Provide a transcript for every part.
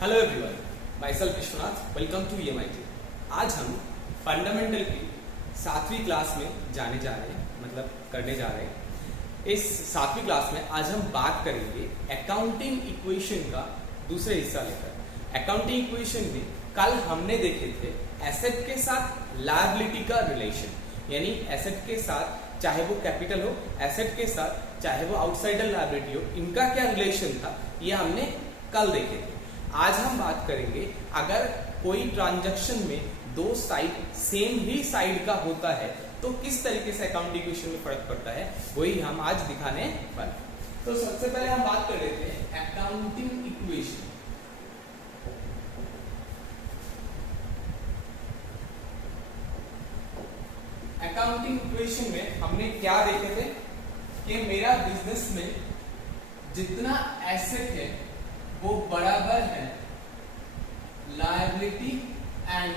Hello everyone, myself Vishwanath, welcome to EMIT। आज हम fundamental की 7वीं क्लास में जाने जा रहे हैं, मतलब करने जा रहे हैं। इस 7वीं क्लास में आज हम बात करेंगे अकाउंटिंग इक्वेशन का दूसरे हिस्सा लेकर। अकाउंटिंग इक्वेशन में कल हमने देखे थे एसेट के साथ लायबिलिटी का रिलेशन, यानी एसेट के साथ चाहे वो कैपिटल हो, एसेट के साथ चाहे वो आउटसाइडर लायबिलिटी हो, इनका क्या रिलेशन था ये हमने कल देखे थे। आज हम बात करेंगे अगर कोई ट्रांजैक्शन में दो साइड सेम ही साइड का होता है तो किस तरीके से अकाउंटिंग इक्वेशन में फर्क पड़ता है, वही हम आज दिखाने वाले। तो सबसे पहले हम बात कर लेते हैं अकाउंटिंग इक्वेशन। अकाउंटिंग इक्वेशन में हमने क्या देखे थे कि मेरा बिजनेस में जितना एसेट है वो बराबर है लायबिलिटी एंड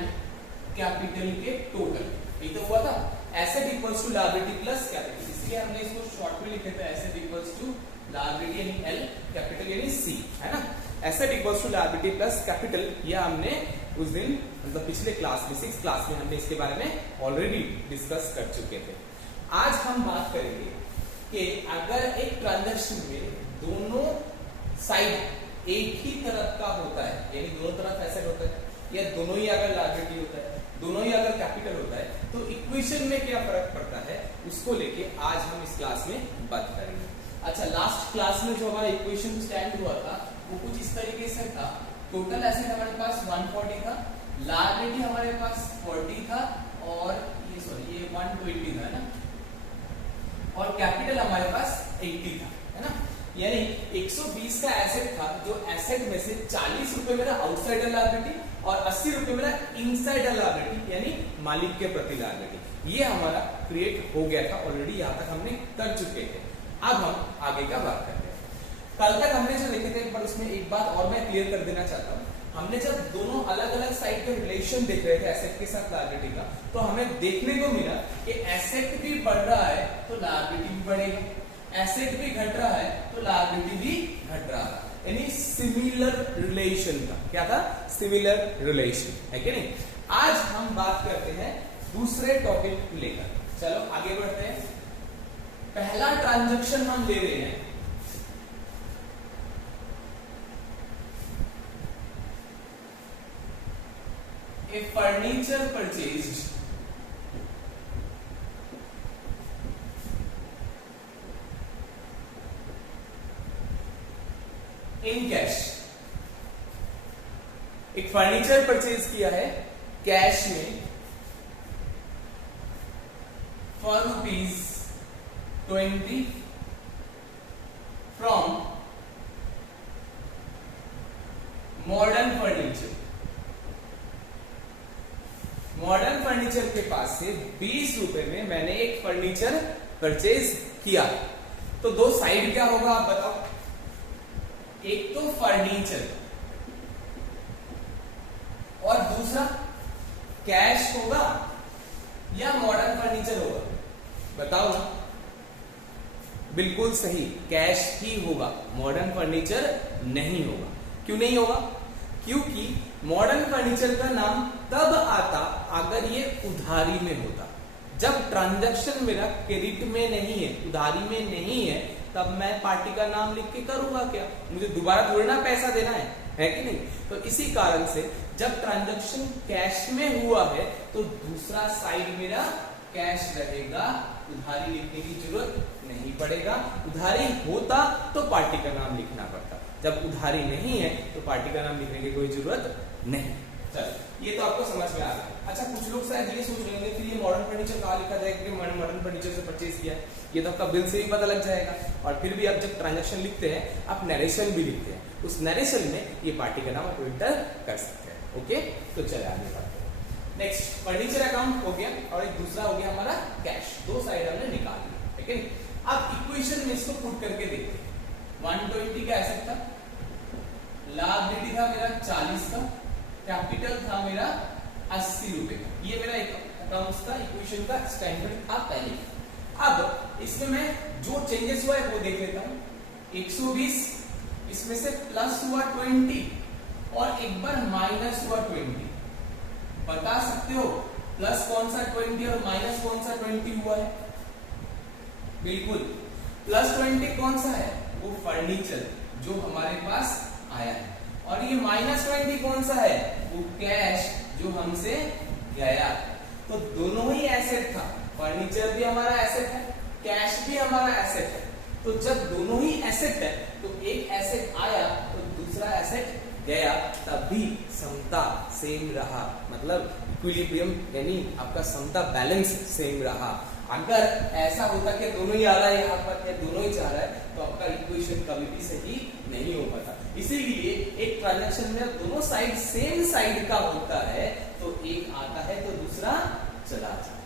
कैपिटल के टोटल। ये तो हुआ था asset equals to liability plus capital, इसलिए हमने इसको शॉर्ट में लिखे थे एसेट इक्वल्स टू लायबिलिटी यानी L, कैपिटल यानी C, है ना। Asset equals to liability plus capital, ये हमने उस दिन मतलब पिछले क्लास में 6th क्लास में हमने इसके बारे में ऑलरेडी डिस्कस कर चुके थे। आज हम बात करेंगे कि अगर एक ट्रांजैक्शन में दोनों साइड एक ही तरफ का होता है, यानी दोनों तरफ एसेट होता है, या दोनों ही अगर लायबिलिटी होता है, दोनों ही अगर कैपिटल होता है, तो इक्वेशन में क्या फर्क पड़ता है उसको लेके आज हम इस क्लास में बात करेंगे। अच्छा, लास्ट क्लास में जो हमारा इक्वेशन स्टैंड हुआ था वो कुछ इस तरीके से था। टोटल एसेट हमारे पास 140 था, लायबिलिटी हमारे पास 40 था और ये 120 था, है ना, और कैपिटल हमारे पास 80 था, है ना। यानी 120 का एसेट था, जो एसेट में से 40 रुपए मेरा आउटसाइडर लायबिलिटी और 80 रुपए मेरा इनसाइडर लायबिलिटी यानी मालिक के प्रति लायबिलिटी, ये हमारा क्रिएट हो गया था ऑलरेडी। यहां तक हमने कर चुके थे। अब हम आगे का बात करते हैं। कल तक हमने जो लिखे थे, पर उसमें एक बात और मैं क्लियर कर देना चाहता हूँ। हमने जब दोनों अलग अलग साइड के रिलेशन देख रहे थे एसेट के साथ लायबिलिटी का, तो हमें देखने को मिला कि एसेट भी बढ़ रहा है तो लायबिलिटी भी बढ़ेगा, एसेट भी घट रहा है तो लायबिलिटी भी घट रहा है, यानी सिमिलर रिलेशन था। क्या था? सिमिलर रिलेशन, है कि नहीं। आज हम बात करते हैं दूसरे टॉपिक को लेकर। चलो आगे बढ़ते हैं। पहला ट्रांजैक्शन हम ले रहे हैं ए फर्नीचर परचेज्ड इन कैश। एक फर्नीचर परचेज किया है कैश में for ₹20 from modern furniture. Modern furniture के पास से 20 रुपए में मैंने एक फर्नीचर परचेज किया। तो दो साइड क्या होगा आप बताओ? एक तो फर्नीचर और दूसरा कैश होगा या मॉडर्न फर्नीचर होगा, बताओ ना। बिल्कुल सही, कैश ही होगा, मॉडर्न फर्नीचर नहीं होगा। क्यों नहीं होगा? क्योंकि मॉडर्न फर्नीचर का नाम तब आता अगर ये उधारी में होता। जब ट्रांजैक्शन मेरा क्रेडिट में नहीं है, उधारी में नहीं है, तब मैं पार्टी का नाम लिख के करूंगा क्या? मुझे दोबारा थोड़ी ना पैसा देना है कि नहीं। तो इसी कारण से जब ट्रांजैक्शन कैश में हुआ है तो दूसरा साइड मेरा कैश रहेगा, उधारी लिखने की जरूरत नहीं पड़ेगा। उधारी होता तो पार्टी का नाम लिखना पड़ता, जब उधारी नहीं है तो पार्टी का नाम लिखने की कोई जरूरत नहीं। चलो, ये तो आपको समझ में आ गया। अच्छा, कुछ लोग शायद ये सोच रहे होंगे कि ये मॉडर्न फर्नीचर कहाँ लिखा जाएगा, क्योंकि मॉडर्न फर्नीचर से परचेज किया है, ये तो आपका बिल से भी पता लग जाएगा। और फिर भी आप जब ट्रांजैक्शन लिखते हैं आप नरेशन भी लिखते हैं, उस नरेशन में ये पार्टी का नाम आप एंटर कर सकते हैं। ओके, तो चले आगे बढ़ते हैं। नेक्स्ट, फर्नीचर अकाउंट हो गया और एक दूसरा हो गया हमारा कैश। दो साइड हमने निकाल लिया, ठीक है। अब इक्वेशन में इसको पुट करके देखते हैं। 120 का एसेट था, लायबिलिटी था मेरा 40 का, कैपिटल था मेरा 80 रुपए का। ये मेरा अकाउंट्स का इक्वेशन का स्टैंडर्ड था पहले। अब इसमें मैं जो चेंजेस हुआ है वो देख लेता हूं। 120 इसमें से प्लस हुआ 20 और एक बार माइनस हुआ 20। बता सकते हो प्लस कौन सा 20 और माइनस कौन सा 20 हुआ है? बिल्कुल प्लस 20 कौन सा है? वो फर्नीचर जो हमारे पास आया है, और ये माइनस 20 कौन सा है? वो कैश जो हमसे गया। तो दोनों ही एसेट था, फर्नीचर भी हमारा एसेट है, कैश भी हमारा एसेट है। तो जब दोनों ही एसेट है तो एक एसेट आया तो दूसरा एसेट गया, तब भी समता सेम रहा, मतलब इक्विलिब्रियम यानी आपका समता बैलेंस सेम रहा। अगर ऐसा होता कि दोनों ही आ रहा है यहाँ पर या दोनों ही जा रहा है तो आपका इक्वेशन कभी भी सही नहीं हो पाता। इसीलिए एक ट्रांजैक्शन में दोनों साइड सेम साइड का होता है तो एक आता है तो दूसरा चला जाता है।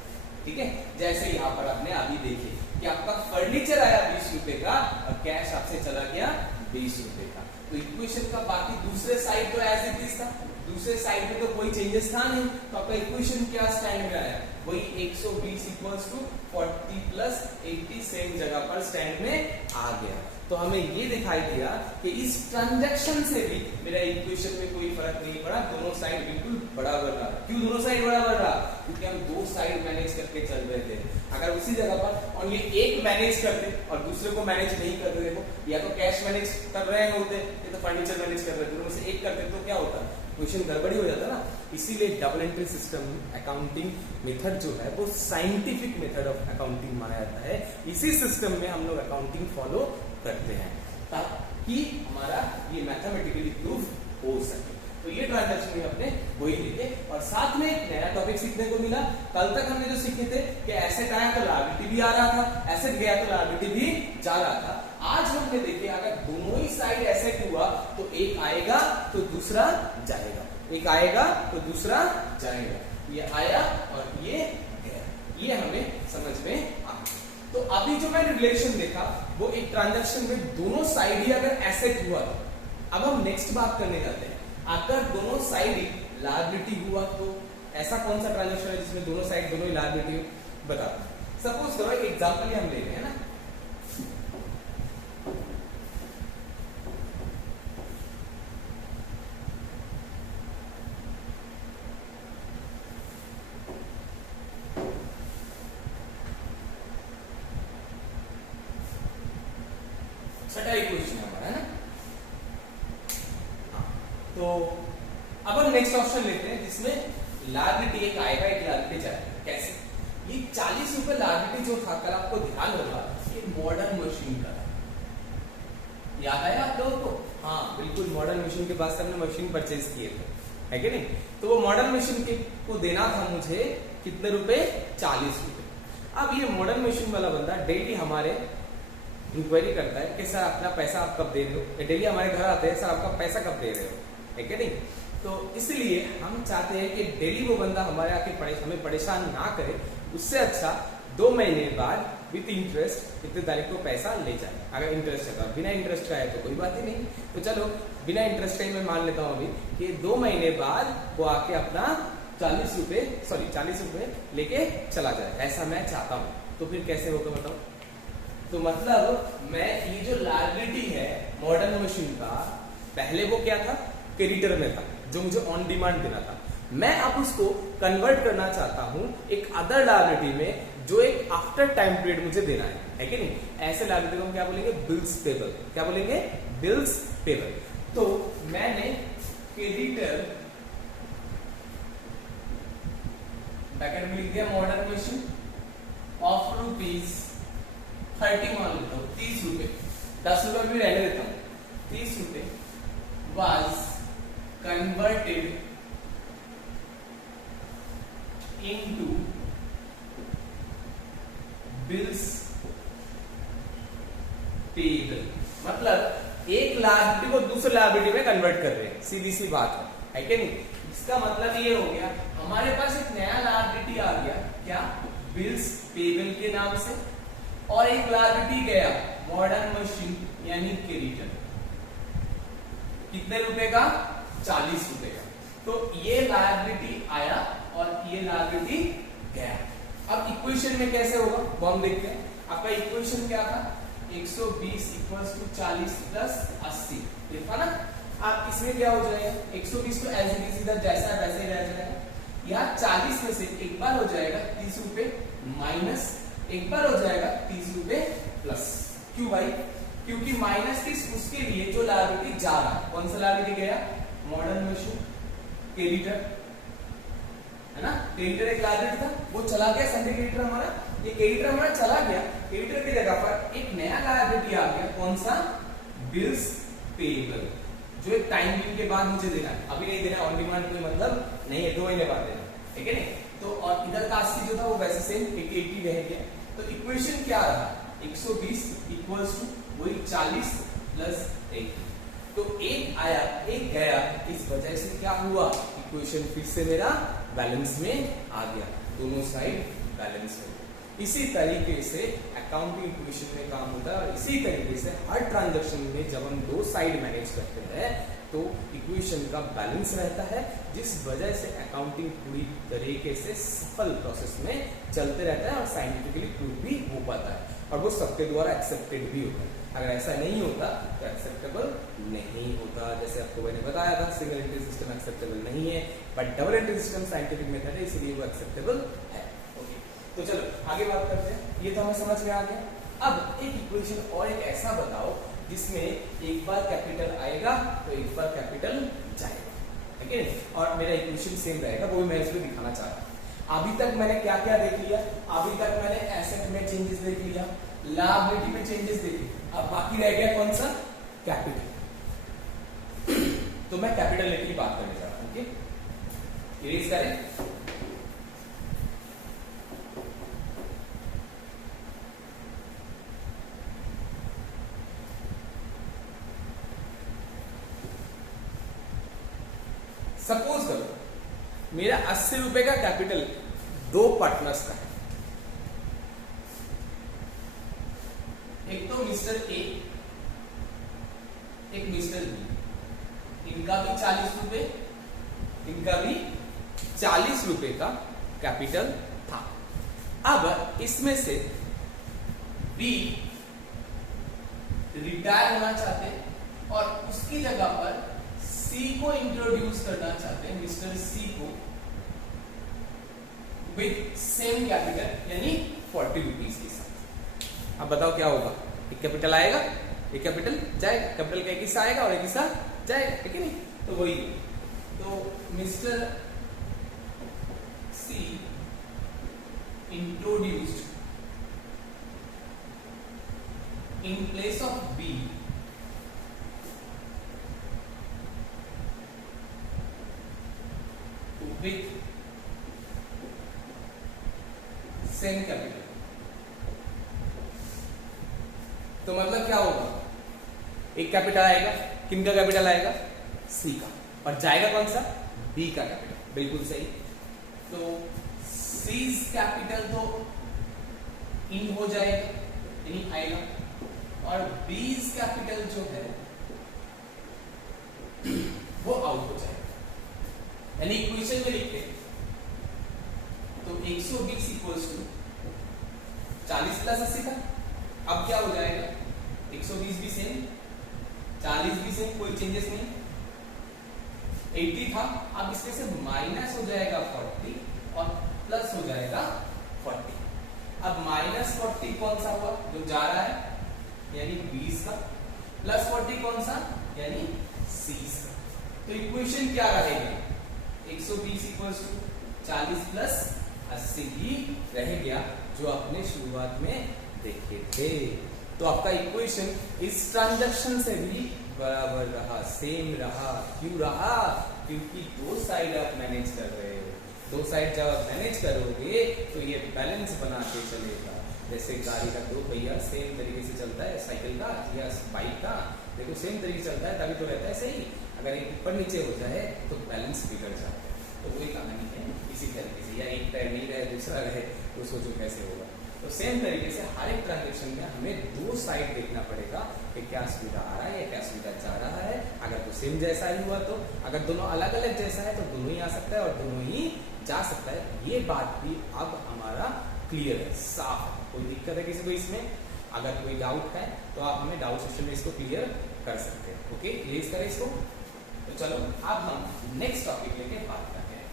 ठीक है, जैसे यहाँ पर आपने अभी देखे कि आपका फर्नीचर आया 20 रुपए का और कैश आपसे चला गया 20 रुपए का। तो इक्वेशन का बाकी दूसरे साइड तो एज इट इज था, दूसरे साइड में तो कोई चेंजेस था नहीं, तो आपका इक्वेशन क्या स्टैंड में आया? वही 120 इक्वल्स टू 40 प्लस 80 सेम जगह पर स्टैंड में आ गया। तो हमें ये दिखाई दिया कि इस ट्रांजैक्शन से भी मेरा इक्वेशन में कोई फर्क नहीं पड़ा, दोनों साइड बिल्कुल बराबर रहा। क्यों दोनों साइड बराबर रहा? क्योंकि हम दो साइड मैनेज करके चल रहे थे। अगर उसी जगह पर और ये एक मैनेज करते और दूसरे को मैनेज नहीं करते, देखो या तो कैश मैनेज कर रहे होते या तो फर्नीचर मैनेज कर रहे थे, दोनों से एक करते तो क्या होता? क्वेश्चन गड़बड़ी हो जाता ना। इसीलिए double entry system accounting method जो है वो साइंटिफिक मेथड ऑफ अकाउंटिंग माना जाता है। इसी सिस्टम में हम लोग अकाउंटिंग फॉलो करते हैं ताकि हमारा ये मैथमेटिकली प्रूफ हो सके। तो ये ट्रांजैक्शन में अपने वही देखे और साथ में एक नया टॉपिक सीखने को मिला। कल तक हमने जो सीखे थे कि एसेट आया तो लायबिलिटी भी आ रहा था, एसेट गया तो लायबिलिटी भी जा रहा था। आज हमने देखे अगर दोनों ही साइड एसेट हुआ तो एक आएगा तो दूसरा जाएगा, एक आएगा तो दूसरा जाएगा, ये आया और ये गया, ये हमें समझ में आ। तो अभी जो मैंने रिलेशन देखा वो एक ट्रांजैक्शन में दोनों साइड ही अगर एसेट हुआ था। अब हम नेक्स्ट बात करने जाते हैं, अगर दोनों साइड ही लायबिलिटी हुआ तो ऐसा कौन सा ट्रांजैक्शन है जिसमें दोनों साइड दोनों ही लायबिलिटी हो? बताओ। सपोज करो एक एग्जांपल हम ले रहे हैं ना, छठा इक्वेशन हमारा है ना। तो अब हम नेक्स्ट ऑप्शन लेते हैं जिसमें लायबिलिटी एक आएगा एक लायबिलिटी जाएगा। कैसे? ये 40 रुपए लायबिलिटी जो था कल आपको ध्यान होगा ये मॉडर्न मशीन का था, याद आया आप लोगों को? हाँ बिल्कुल, मॉडर्न मशीन के पास से हमने मशीन परचेज किए थे, है कि नहीं? तो वो मॉडर्न मशीन को देना था मुझे कितने रुपए? 40 रुपए। अब ये मॉडर्न मशीन वाला बंदा डेली हमारे इंक्वायरी करता है कि सर अपना पैसा आप कब दे रहे हो, डेली हमारे घर आते हैं, सर आपका पैसा कब दे रहे हो, है कि नहीं? तो इसलिए हम चाहते हैं कि डेली वो बंदा हमारे आके हमें परेशान ना करे, उससे अच्छा 2 महीने बाद विद इंटरेस्ट कितने तारीख को पैसा ले जाए। अगर इंटरेस्ट है तो, बिना इंटरेस्ट का है तो कोई बात ही नहीं। तो चलो बिना इंटरेस्ट का ही मैं मान लेता हूँ अभी कि 2 महीने बाद वो आके अपना 40 रुपए लेके चला जाए, ऐसा मैं चाहता हूँ। तो फिर कैसे होगा बताओ? तो मतलब मैं ये जो लायबिलिटी है मॉडर्न मशीन का, पहले वो क्या था? क्रेडिटर में था जो मुझे ऑन डिमांड देना था। मैं अब उसको कन्वर्ट करना चाहता हूं एक अदर लायबिलिटी में जो एक आफ्टर टाइम पीरियड मुझे देना है कि नहीं? ऐसे लायबिलिटी को हम क्या बोलेंगे? Bills payable. क्या बोलेंगे? Bills payable. तो मैंने क्रेडिटर ब्रैकेट में लिख दिया मॉडर्न मशीन ऑफ ₹30 मान लेता हूं, 30 रुपए, 10 रुपए भी रहने देता हूं, 30 रुपए was converted into bills payable। मतलब एक लायबिलिटी को दूसरे लायबिलिटी में कन्वर्ट कर रहे हैं, सीधी सी बात है कि नहीं? इसका मतलब ये हो गया हमारे पास एक नया लायबिलिटी आ गया, क्या? बिल्स पेबल के नाम से, और एक लायबिलिटी गया मॉडर्न मशीन यानी क्रेडिटर, कितने रुपए का? 40 रुपए का। तो ये लायबिलिटी आया और ये लायबिलिटी गया। अब इक्वेशन में कैसे होगा वो हम देखते हैं। आपका इक्वेशन क्या था? 120 इक्वल्स टू 40 प्लस 80, ये था ना? अब इसमें क्या हो जाएगा, 120 तो एज इट इज इधर जैसा है वैसे ही रह जाएगा। यहाँ 40 में से एक बार हो जाएगा 30 रुपए माइनस, एक बार हो जाएगा 30 रुपए प्लस। क्यों भाई? क्योंकि -30 उसके लिए जो लायबिलिटी जा रहा है, कौन सा लायबिलिटी गया? मॉडर्न मशीन क्रेडिटर, है ना? क्रेडिटर एक लायबिलिटी था, वो चला गया संडे क्रेडिटर हमारा, ये क्रेडिटर हमारा चला गया, क्रेडिटर की जगह पर एक नया लायबिलिटी आ गया, कौन सा? बिल्स पेएबल, जो एक टाइम लिमिट के बाद मुझे देना है, अभी नहीं देना, ऑन डिमांड कोई मतलब नहीं है, 2 महीने बाद देना, ठीक है नहीं? तो और इधर का 80 जो था वो वैसे सेम 80 रह गया। तो इक्वेशन क्या रहा? 120 इक्वल्स टू वही 40 प्लस 80। तो एक आया एक गया, इस वजह से क्या हुआ? इक्वेशन फिर से मेरा बैलेंस में आ गया, दोनों साइड बैलेंस हो गए। इसी तरीके से अकाउंटिंग इक्वेशन में काम होता है, और इसी तरीके से हर ट्रांजैक्शन में जब हम दो साइड मैनेज करते हैं तो इक्वेशन का बैलेंस रहता है, जिस वजह से अकाउंटिंग पूरी तरीके से सफल प्रोसेस में चलते रहता है और साइंटिफिकली प्रूव भी हो पाता है, और वो सबके द्वारा एक्सेप्टेड भी होता है। अगर ऐसा नहीं होता तो एक्सेप्टेबल नहीं होता। जैसे आपको मैंने बताया था, सिंगल एंट्री सिस्टम एक्सेप्टेबल नहीं है, but double entry system scientific method है, इसलिए वो एक्सेप्टेबल है। ओके, तो चलो आगे बात करते हैं। ये तो हमें समझ में आ गया। अब एक इक्वेशन और एक ऐसा बताओ जिसमें एक बार कैपिटल आएगा तो एक बार कैपिटल जाएगा, ठीक है? और मेरा इक्वेशन सेम रहेगा, वो भी मैं इसमें दिखाना चाह रहा हूं। अभी तक मैंने क्या क्या देख लिया? अभी तक मैंने एसेट में चेंजेस देख लिया, लायबिलिटी में चेंजेस देख लिया, अब बाकी रह गया कौन सा? कैपिटल। तो मैं कैपिटल लेके ही बात करने जा रहा हूं। ओके, इरेज करें। सपोज करो मेरा 80 रुपए का कैपिटल दो पार्टनर्स का है, एक तो मिस्टर ए, एक मिस्टर बी। इनका भी 40 रुपए, इनका भी 40 रुपए का कैपिटल था। अब इसमें से बी रिटायर होना चाहते हैं और उसकी जगह पर सी को इंट्रोड्यूस करना चाहते हैं, मिस्टर सी को, विद सेम कैपिटल यानी 40 रुपीज के साथ। अब बताओ क्या होगा? एक कैपिटल आएगा, एक कैपिटल जाएगा, कैपिटल का एक हिस्सा आएगा और एक हिस्सा जाएगा, ठीक है नहीं? तो वही, तो mister C introduced in place of B with same capital। तो मतलब क्या होगा? एक कैपिटल आएगा, किनका कैपिटल आएगा? सी का, और जाएगा कौन सा? बी का कैपिटल। बिल्कुल सही। तो सीज कैपिटल तो इन हो जाएगा यानी आएगा, और बीज कैपिटल जो है वो आउट हो जाएगा। यानी इक्वेशन में लिखते हैं तो 120 इक्वल्स टू 40 प्लस 80 था। अब क्या हो जाएगा? 120 भी सेम, 40 भी सेम, कोई चेंजेस नहीं। 80 था, अब इसमें से माइनस हो जाएगा 40 और प्लस हो जाएगा 40। अब -40 कौन सा हुआ? जो जा रहा है यानी 20 का, प्लस 40 कौन सा? यानी 30 का। तो इक्वेशन क्या रहेगी? 120 इक्वल्स टू 40 प्लस 80 ही रह गया, जो आपने शुरुआत में देखे थे। तो आपका इक्वेशन इस ट्रांजैक्शन से भी बराबर रहा, सेम रहा। क्यों रहा? क्योंकि दो साइड आप मैनेज कर रहे हो। दो साइड जब आप मैनेज करोगे तो ये बैलेंस बना के चलेगा। जैसे गाड़ी का दो पहिया सेम तरीके से चलता है, साइकिल का या बाइक का, देखो सेम तरीके से चलता है, तभी तो रहता है सही। अगर एक ऊपर नीचे हो जाए तो बैलेंस बिगड़ जाता है। तो वही कहानी है इसी तरीके से, या एक टायर नहीं रहे दूसरा रहे तो सोचो कैसे होगा। तो सेम तरीके से हर एक ट्रांजेक्शन में हमें दो साइड देखना पड़ेगा कि क्या सुविधा आ रहा है या क्या सुविधा जा रहा है। अगर तो सेम जैसा ही हुआ तो, अगर दोनों अलग अलग जैसा है तो दोनों ही आ सकता है और दोनों ही जा सकता है। ये बात भी अब हमारा क्लियर है, साफ है। कोई दिक्कत है किसी को इसमें? अगर कोई डाउट है तो आप हमें डाउट सेक्शन में इसको क्लियर कर सकते हैं। ओके, इरेज करें इसको। तो चलो अब हम नेक्स्ट टॉपिक लेके बात करते हैं।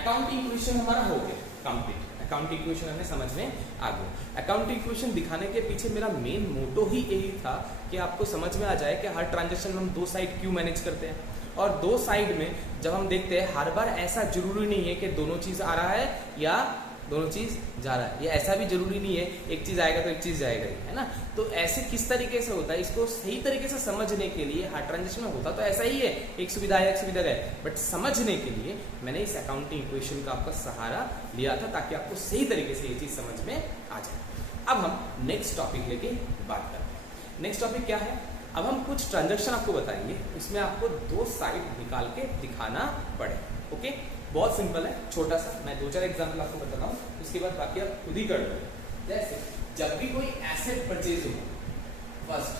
अकाउंटिंग इक्वेशन हमारा हो गया कंप्लीट। अकाउंटिंग इक्वेशन हमें समझ में आ गया। अकाउंटिंग इक्वेशन दिखाने के पीछे मेरा मेन मोटो ही यही था कि आपको समझ में आ जाए कि हर ट्रांजैक्शन में हम दो साइड क्यों मैनेज करते हैं, और दो साइड में जब हम देखते हैं हर बार ऐसा जरूरी नहीं है कि दोनों चीज आ रहा है या दोनों चीज जा रहा है, ये ऐसा भी जरूरी नहीं है एक चीज आएगा तो एक चीज जाएगा ही, है ना। तो ऐसे किस तरीके से होता है, इसको सही तरीके से समझने के लिए हर ट्रांजेक्शन में होता तो ऐसा ही है, एक सुविधा है एक सुविधा है, बट समझने के लिए मैंने इस अकाउंटिंग इक्वेशन का आपका सहारा लिया था ताकि आपको सही तरीके से ये चीज समझ में आ जाए। अब हम नेक्स्ट टॉपिक लेके बात करते हैं। नेक्स्ट टॉपिक क्या है, अब हम कुछ ट्रांजेक्शन आपको बताएंगे, उसमें आपको दो साइड निकाल के दिखाना पड़े। ओके, बहुत सिंपल है, छोटा सा, मैं दो चार एग्जांपल आपको बताता हूँ, उसके बाद बाकी आप खुद ही कर लो। जैसे जब भी कोई एसेट परचेज हो, first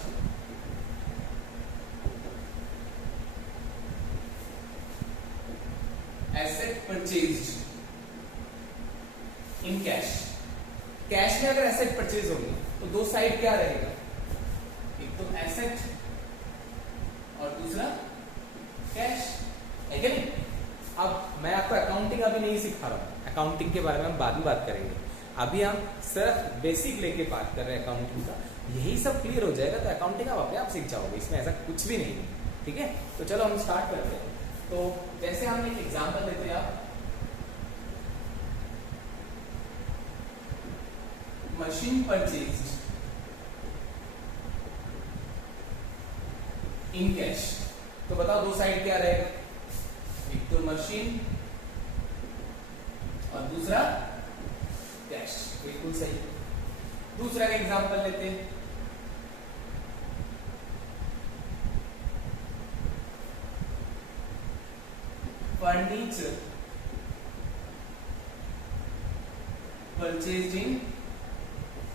asset purchase in cash, cash में अगर एसेट परचेज होगी तो दो साइड क्या रहेगा, एक तो एसेट और दूसरा कैश, है क्या नहीं। अब मैं आपको अकाउंटिंग अभी नहीं सिखा रहा हूं, अकाउंटिंग के बारे में हम बाद में बात करेंगे, अभी हम सिर्फ बेसिक लेके बात कर रहे हैं अकाउंटिंग का। यही सब क्लियर हो जाएगा तो अकाउंटिंग आप अपने आप सीख जाओगे, इसमें ऐसा कुछ भी नहीं है, ठीक है। तो चलो हम स्टार्ट करते हैं। तो जैसे हम एक एग्जांपल लेते हैं, आप मशीन परचेज्ड इन कैश, तो बताओ दो साइड क्या रहेगा, एक तो मशीन और दूसरा कैश, बिल्कुल सही। दूसरा का एग्जांपल लेते हैं, फर्नीचर परचेज्ड इन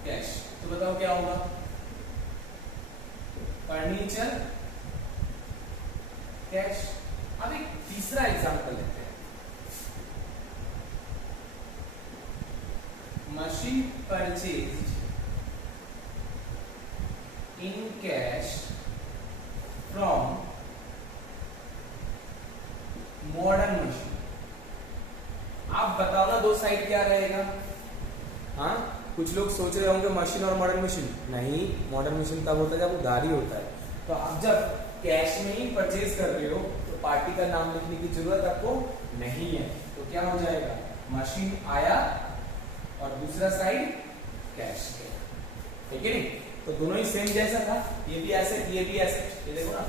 कैश, तो बताओ क्या होगा, फर्नीचर कैश। अब एक तीसरा एग्जांपल लेते हैं, machine purchased in cash from modern machine. आप बताओ ना दो साइड क्या रहेगा। हाँ, कुछ लोग सोच रहे होंगे मशीन और मॉडर्न मशीन, नहीं, मॉडर्न मशीन तब होता है जब उधारी होता है। तो आप जब कैश में ही परचेज कर रहे हो तो पार्टी का नाम लिखने की जरूरत आपको नहीं है, तो क्या हो जाएगा, मशीन आया और दूसरा साइड कैश गया, ठीक है नहीं। तो दोनों ही सेम जैसा था, ये भी एसेट ये भी एसेट, ये देखो ना,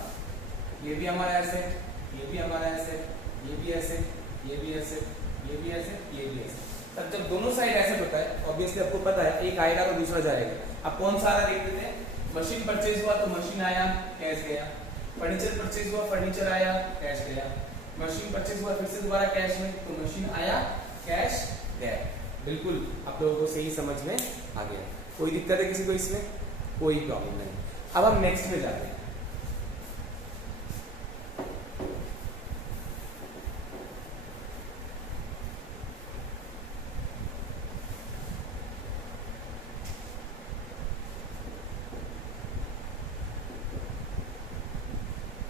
ये भी हमारा एसेट ये भी हमारा एसेट, ये भी एसेट ये भी एसेट ये भी एसेट ये भी एसेट। तब जब दोनों साइड एसेट होता है ऑब्वियसली आपको पता है एक आएगा तो दूसरा जाएगा। अब कौन सा आ रहा देख लेते हैं, मशीन परचेज हुआ तो मशीन आया कैश गया, फर्नीचर परचेज हुआ फर्नीचर आया कैश गया, मशीन परचेज हुआ फिर से दोबारा कैश में तो मशीन आया कैश गया। बिल्कुल आप लोगों को सही समझ में आ गया, कोई दिक्कत है किसी को इसमें, कोई प्रॉब्लम नहीं। अब हम नेक्स्ट में जाते हैं।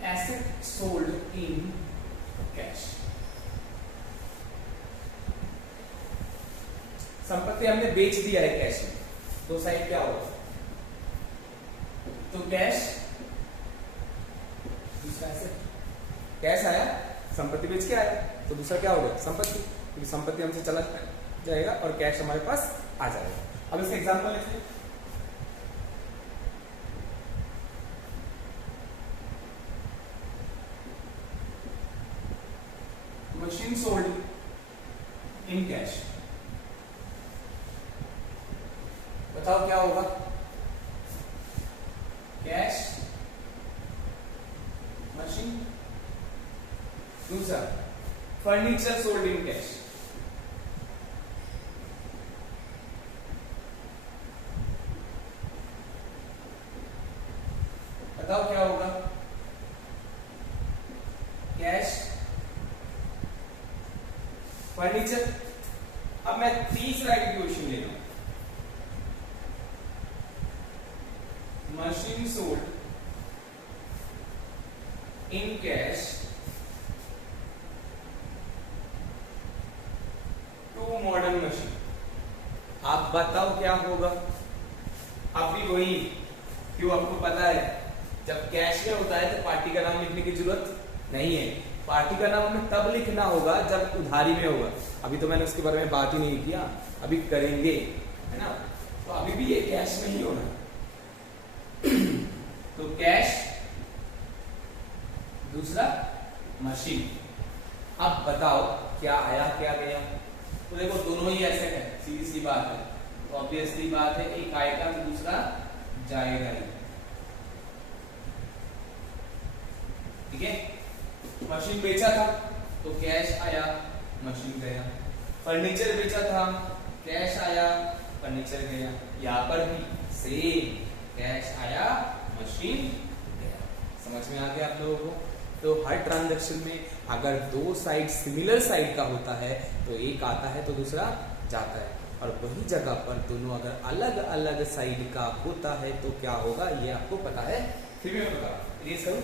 Asset sold in cash, संपत्ति हमने बेच दिया है कैश में, दो साइड क्या होगा, तो कैश दूसरा एसेट, कैश आया संपत्ति बेच के आया तो दूसरा क्या होगा संपत्ति, क्योंकि संपत्ति हमसे चला जाएगा और कैश हमारे पास आ जाएगा। अब इसका एग्जांपल लेते हैं, मशीन सोल्ड इन कैश, बताओ क्या होगा, कैश मशीन, दूसरा फर्नीचर सोल्ड इन कैश, बताओ क्या होगा, कैश फर्नीचर। अब मैं तीसरा क्वेश्चन ले रहा हूं, machine sold in cash to modern machine. आप बताओ क्या होगा। अब भी वही, क्यों आपको पता है जब कैश में होता है तो पार्टी का नाम लिखने की जरूरत नहीं है। पार्टी का नाम हमें तब लिखना होगा जब उधारी में होगा। अभी तो मैंने उसके बारे में बात ही नहीं किया, अभी करेंगे, है ना। तो अभी भी ये कैश में ही होना। तो कैश, दूसरा मशीन। अब बताओ क्या आया क्या गया। तो देखो दोनों ही ऐसे है, सीधी सी बात है। तो ऑब्वियसली बात है, एक आएगा तो दूसरा जाएगा ही। ठीक है, मशीन बेचा था तो कैश आया, मशीन गया। फर्नीचर बेचा था, कैश आया, फर्नीचर गया। यहां पर भी सेम, कैश आया, मशीन गया। समझ में आ गया आप लोगों को। तो हर ट्रांजैक्शन में अगर दो साइड सिमिलर साइड का होता है तो एक आता है तो दूसरा जाता है, और वही जगह पर दोनों अगर अलग अलग साइड का होता है तो क्या होगा, ये आपको पता है। फिर भी मैं बता इरेज करूं।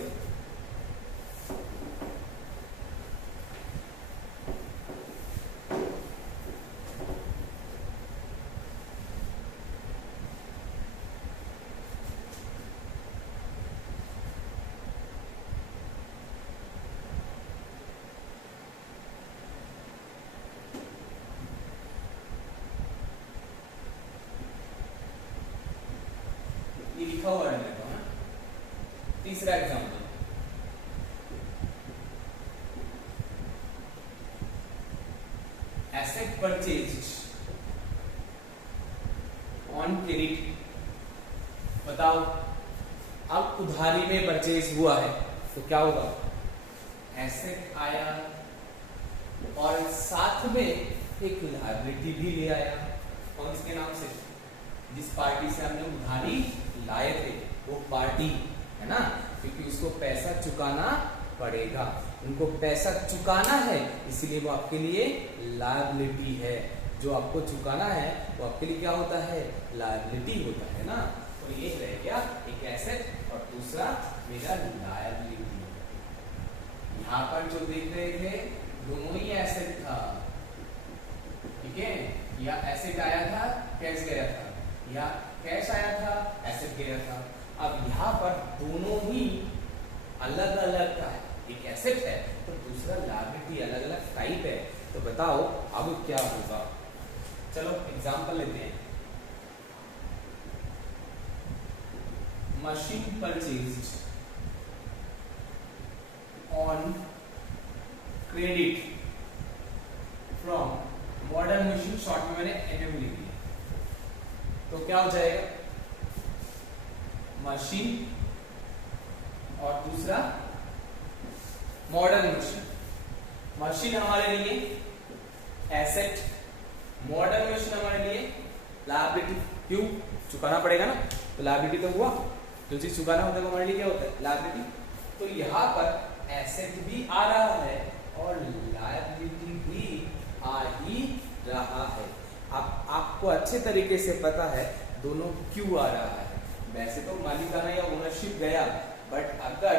लिखा हुआ है मेरे को। तीसरा example, asset purchase on credit. बताओ अब उधारी में परचेज हुआ है तो क्या होगा, एसेट आया और साथ में एक लायबिलिटी भी ले आया। कौन के नाम से, जिस पार्टी से हमने उधारी लाए थे वो पार्टी, है ना, क्योंकि उसको पैसा चुकाना पड़ेगा। उनको पैसा चुकाना है इसलिए वो आपके लिए लायबिलिटी है। जो आपको चुकाना है वो आपके लिए क्या होता है, लायबिलिटी होता है ना। तो ये रह गया एक एसेट और दूसरा मेरा लायबिलिटी। यहाँ पर जो देख रहे थे दोनों ही एसेट था, ठीक है। या एसेट आया था, कैश गया था, या कैश आया था, एसेट गया था। अब यहाँ पर दोनों ही अलग अलग का है, एक एसेट है तो दूसरा लायबिलिटी, अलग अलग टाइप है। तो बताओ अब क्या होगा। चलो एग्जांपल लेते हैं, machine purchased on credit from modern machine, short में मैंने एमएम लिख दिया। तो क्या हो जाएगा, मशीन और दूसरा मॉडर्न मशीन। मशीन हमारे लिए एसेट, मॉडर्न मशीन हमारे लिए लायबिलिटी। क्यों, चुकाना पड़ेगा ना, तो लायबिलिटी तो हुआ। जो चीज चुकाना होता है हमारे लिए क्या होता है, लायबिलिटी। तो यहाँ पर एसेट भी आ रहा है और लायबिलिटी भी आ ही रहा है। अब आपको अच्छे तरीके से पता है दोनों क्यों आ रहा है। वैसे तो मालिकाना या ओनरशिप गया, बट अगर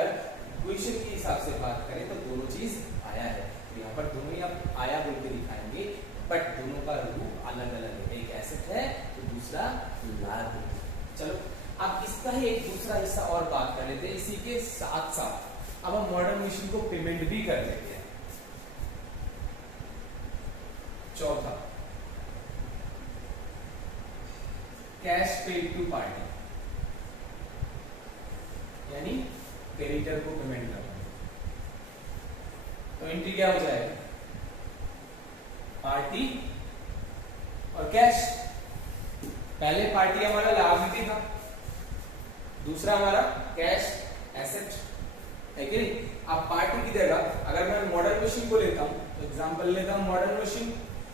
इक्वेशन के हिसाब से बात करें तो दोनों चीज आया है। तो यहाँ पर दोनों ही आप आया बोल के दिखाएंगे, बट दोनों का रूप अलग अलग है। एक एसेट है तो दूसरा लायबिलिटी। चलो अब इसका ही एक दूसरा हिस्सा और बात कर लेते हैं। इसी के साथ साथ अब हम मॉडर्न मशीन को पेमेंट भी कर लेते हैं। चौथा, कैश पेड टू पार्टी, यानी क्रेडिटर को पेमेंट करना। तो एंट्री क्या हो जाएगा, पार्टी और कैश। पहले पार्टी हमारा लायबिलिटी था, दूसरा हमारा कैश एसेट है कि नहीं। अब पार्टी की जगह अगर मैं मॉडर्न मशीन को लेता हूं तो एग्जांपल लेता हूं मॉडर्न मशीन,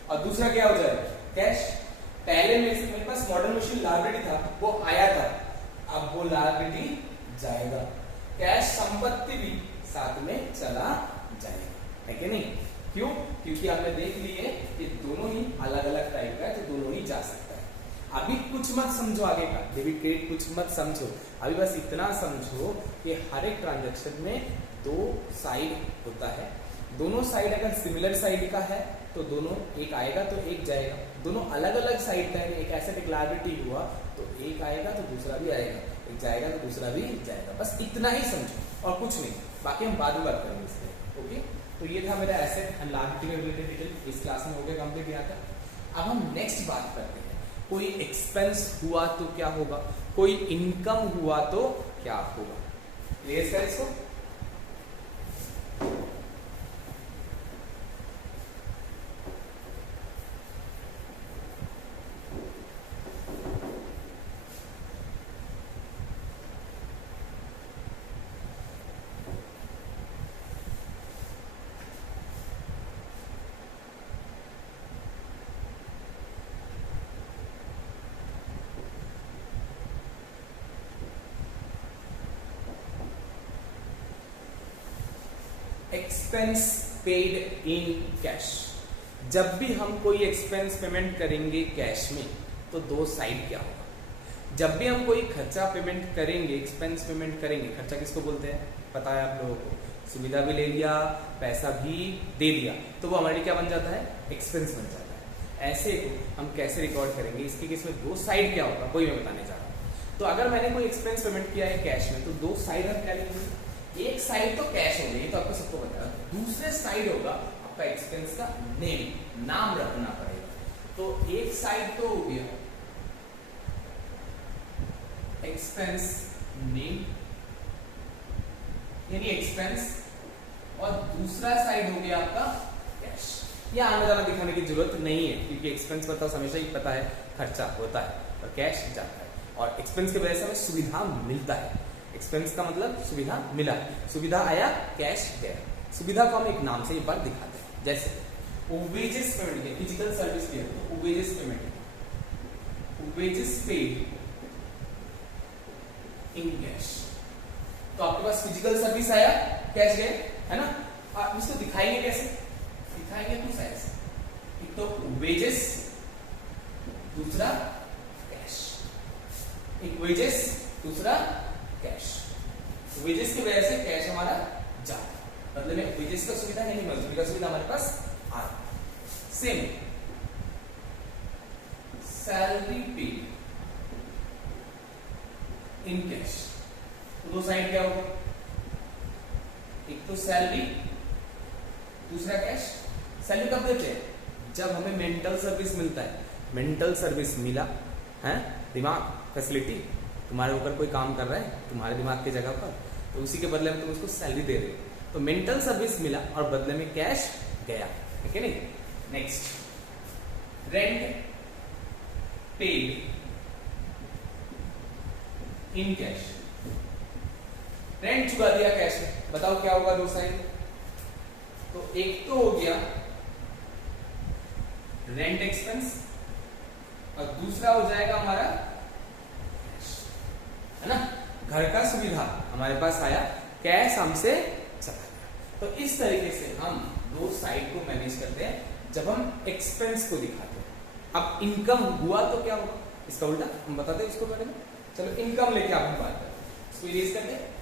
और दूसरा क्या हो जाएगा, कैश। पहले मेरे पास मॉडर्न मशीन लायबिलिटी था, वो आया था, अब वो लायबिलिटी जाएगा। कैश संपत्ति भी साथ में चला जाएगा, है कि नहीं। क्यों, क्योंकि हमने देख लिए ये दोनों ही अलग अलग टाइप का है, तो दोनों ही जा सकता है। अभी कुछ मत समझो आगे का, डेबिट क्रेडिट कुछ मत समझो, अभी बस इतना समझो कि हर एक ट्रांजैक्शन में दो साइड होता है। दोनों साइड अगर सिमिलर साइड का है तो दोनों, एक आएगा तो एक जाएगा। दोनों अलग अलग साइड का है, एक एसेट एक लायबिलिटी हुआ तो एक आएगा तो दूसरा भी आएगा, एक जाएगा तो दूसरा भी जाएगा। बस इतना ही समझो और कुछ नहीं, बाकी हम बाद में बात करेंगे इसमें। ओके, तो ये था मेरा एसेट एंड लायबिलिटी के रिलेटेड डिटेल, इस क्लास में हो गया कंप्लीट यहाँ तक। अब हम नेक्स्ट बात करते हैं, कोई एक्सपेंस हुआ तो क्या होगा, कोई इनकम हुआ तो क्या होगा। क्लियर है इसको? Expense paid in cash. जब भी हम कोई एक्सपेंस पेमेंट करेंगे कैश में तो दो साइड क्या होगा। जब भी हम कोई खर्चा पेमेंट करेंगे, एक्सपेंस पेमेंट करेंगे, खर्चा किसको बोलते हैं पता है आप लोगों को, सुविधा भी ले लिया पैसा भी दे दिया तो वो हमारे लिए क्या बन जाता है, एक्सपेंस बन जाता है। ऐसे को हम कैसे रिकॉर्ड करेंगे, इसके केस में दो साइड क्या होगा वही मैं बताने जा रहा हूँ। तो अगर मैंने कोई एक्सपेंस पेमेंट किया है कैश में तो दो साइड हम क्या लिखेंगे, एक साइड तो कैश हो गई, तो आपको सबको पता है, दूसरे साइड होगा आपका एक्सपेंस का नेम, नाम रखना पड़ेगा। तो एक साइड तो हो गया एक्सपेंस नेम यानी एक्सपेंस, और दूसरा साइड हो गया आपका कैश। ये आने जाना दिखाने की जरूरत नहीं है क्योंकि एक्सपेंस बताओ हमेशा ही पता है खर्चा होता है और कैश जाता है, और एक्सपेंस की वजह से हमें सुविधा मिलता है। एक्सपेंस का मतलब सुविधा मिला, सुविधा आया कैश गया। सुविधा को हम एक नाम से एक बार दिखाते हैं, जैसे वेजेस पेमेंट किया, फिजिकल सर्विस किया तो wages payment, wages paid in cash. तो आपके पास फिजिकल सर्विस आया कैश गए, है ना। आप इसको दिखाएंगे कैसे, दिखाएंगे कुछ ऐसे, एक तो वेजेस, दूसरा कैश, एक वेजेस दूसरा कैश। वेजेस की वजह से कैश हमारा जाता, मतलब में वेजेस का सुविधा है नहीं, मजदूरी का सुविधा हमारे पास आ रहा। Same salary paid in cash, तो दो साइड क्या होगा, एक तो सैलरी दूसरा कैश। सैलरी कब देते हैं, जब हमें मेंटल सर्विस मिलता है, मेंटल सर्विस मिला है, दिमाग फैसिलिटी, तुम्हारे ऊपर कोई काम कर रहा है तुम्हारे दिमाग की जगह पर, तो उसी के बदले में तुम उसको सैलरी दे रहे हो, तो मेंटल सर्विस मिला और बदले में कैश गया, ठीक है नहीं। Next rent paid in cash, rent चुका दिया कैश में, बताओ क्या होगा दो साइड। तो एक तो हो गया रेंट एक्सपेंस और दूसरा हो जाएगा हमारा कैश, है ना। घर का सुविधा हमारे पास आया, कैश हमसे चला गया। तो इस तरीके से हम दो साइड को मैनेज करते हैं जब हम एक्सपेंस को दिखाते हैं। अब इनकम हुआ तो क्या होगा, इसका उल्टा हम बताते हैं इसको बारे में। चलो इनकम लेके आप हम बात करते हैं, इसको इरेज करते हैं।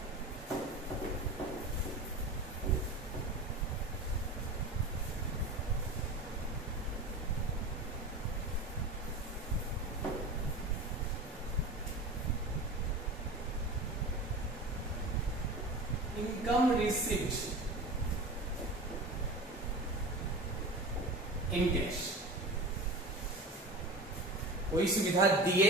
इनकम रिसीव्ड इन कैश, कोई सुविधा दिए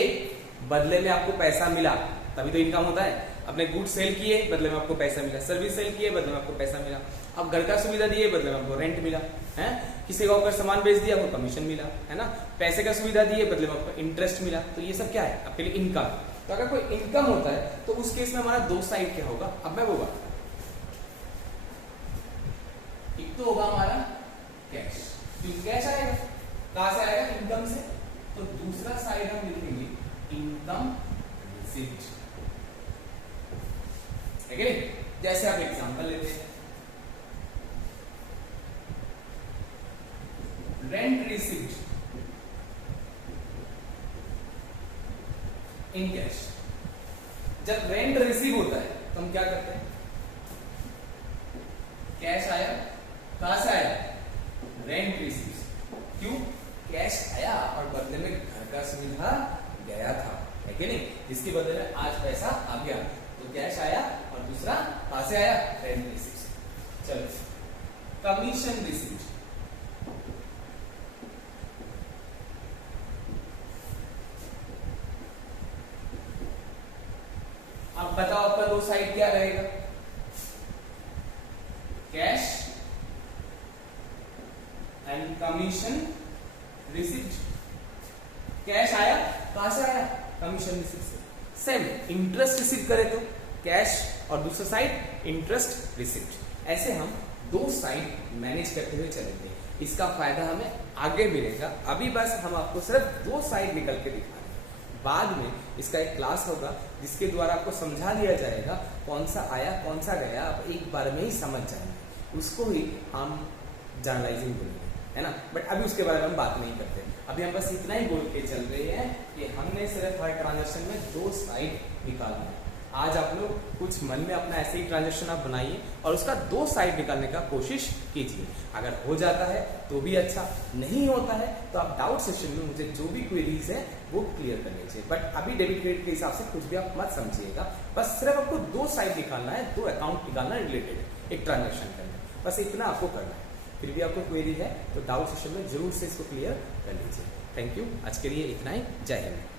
बदले में आपको पैसा मिला तभी तो इनकम होता है। अपने गुड सेल किए बदले में आपको पैसा मिला, सर्विस सेल किए बदले में आपको पैसा मिला, अब घर का सुविधा दिए बदले में आपको रेंट मिला है, किसी को अगर सामान बेच दिया आपको कमीशन मिला, है ना। पैसे का सुविधा दिए बदले में आपको इंटरेस्ट मिला, तो ये सब क्या है आपके लिए इनकम। तो अगर कोई इनकम होता है तो उस केस में हमारा दो साइड क्या होगा, अब मैं वो बात, एक तो होगा हमारा कैश, क्योंकि कैश आएगा कहां से आएगा, इनकम से, तो दूसरा साइड हम लिखेंगे इनकम रिसीव्ड, ठीक है। जैसे आप एग्जांपल लेते हैं, इन कैश। जब रेंट रिसीव होता है तो हम क्या करते हैं, कैश आया, कहां से आया, रेंट रिसीव। क्यों, कैश आया और बदले में घर का सुविधा गया था, है कि नहीं, जिसके बदले में आज पैसा आ गया। तो कैश आया और दूसरा कहां से आया, रेंट रिसीव से। चलो, कमीशन रिसीव। अब बताओ आपका दो साइड क्या रहेगा, cash and commission received. Cash आया, कहां से आया, कमीशन रिसीव से। सेम इंटरेस्ट रिसीव करे तो कैश और दूसरा साइड इंटरेस्ट रिसीव्ड। ऐसे हम दो साइड मैनेज करते हुए चलेंगे। इसका फायदा हमें आगे मिलेगा, अभी बस हम आपको सिर्फ दो साइड निकल के दिखा रहे हैं। बाद में इसका एक क्लास होगा जिसके द्वारा आपको समझा दिया जाएगा कौन सा आया कौन सा गया, आप एक बार में ही समझ जाएंगे। उसको ही हम जर्नलाइजिंग बोलेंगे, है ना। बट अभी उसके बारे में हम बात नहीं करते, अभी हम बस इतना ही बोल के चल रहे हैं कि हमने सिर्फ हर ट्रांजैक्शन में दो साइड निकालना है। आज आप लोग कुछ मन में अपना ऐसे ही ट्रांजैक्शन आप बनाइए और उसका दो साइड निकालने का कोशिश कीजिए। अगर हो जाता है तो भी अच्छा, नहीं होता है तो आप डाउट सेशन में मुझे जो भी क्वेरीज है वो क्लियर कर लीजिए। बट अभी डेबिट क्रेडिट के हिसाब से कुछ भी आप मत समझिएगा, बस सिर्फ आपको दो साइड निकालना है, दो अकाउंट निकालना है रिलेटेड एक ट्रांजेक्शन के अंदर, बस इतना आपको करना है। फिर भी आपको क्वेरी है तो डाउट सेशन में जरूर से इसको क्लियर कर लीजिए। थैंक यू, आज के लिए इतना ही। जय हिंद।